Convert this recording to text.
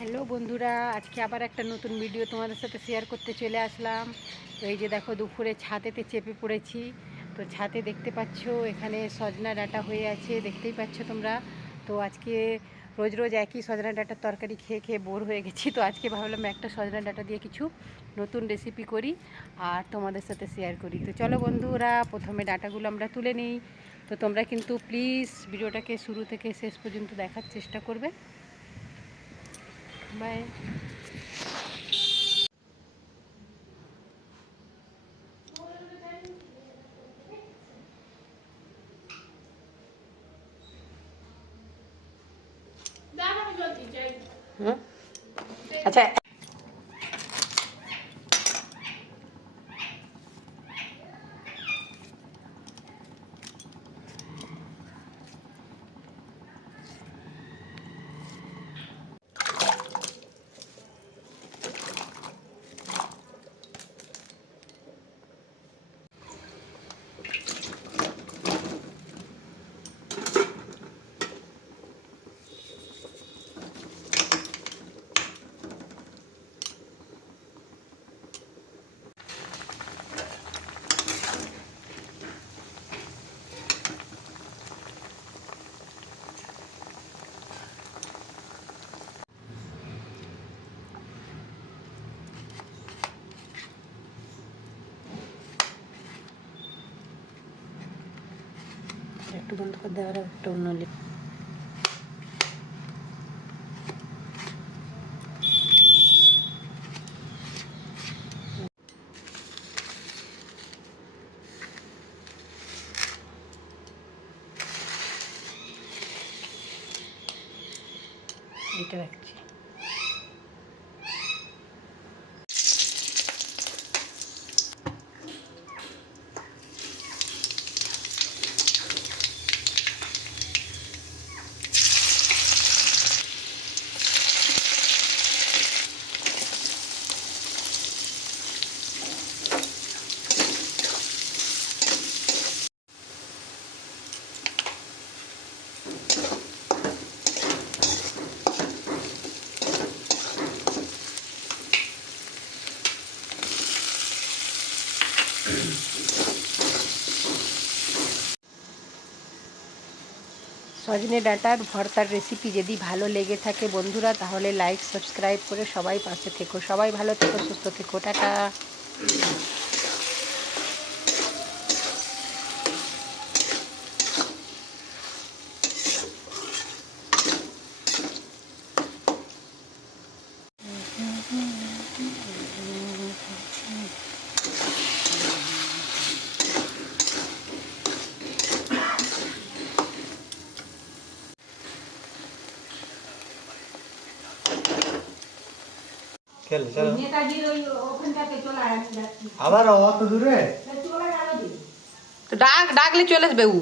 হ্যালো বন্ধুরা, আজকে আবার একটা নতুন ভিডিও তোমাদের সাথে শেয়ার করতে চলে আসলাম। তো এই যে দেখো, দুপুরে ছাদেতে চেপে পড়েছি। তো ছাদে দেখতে পাচ্ছ এখানে সজনা ডাঁটা হয়ে আছে, দেখতেই পাচ্ছ তোমরা। তো আজকে রোজ রোজ একই সজনা ডাঁটার তরকারি খেয়ে খেয়ে বোর হয়ে গেছি। তো আজকে ভাবলাম একটা সজনা ডাঁটা দিয়ে কিছু নতুন রেসিপি করি আর তোমাদের সাথে শেয়ার করি। তো চলো বন্ধুরা, প্রথমে ডাঁটাগুলো আমরা তুলে নিই। তো তোমরা কিন্তু প্লিজ ভিডিওটাকে শুরু থেকে শেষ পর্যন্ত দেখার চেষ্টা করবে। বাই। আচ্ছা, একটু বন্ধ করে দেওয়ার একটা অন্য এটা রাখছি। সজনে ডাঁটার ভর্তার রেসিপি যদি ভালো লেগে থাকে বন্ধুরা, তাহলে লাইক সাবস্ক্রাইব করে সবাই পাশে থেকো। সবাই ভালো থেকো, সুস্থ থেকো, টাটা। আবার অত দূরে তো ডাকলে চলে আসবে ও।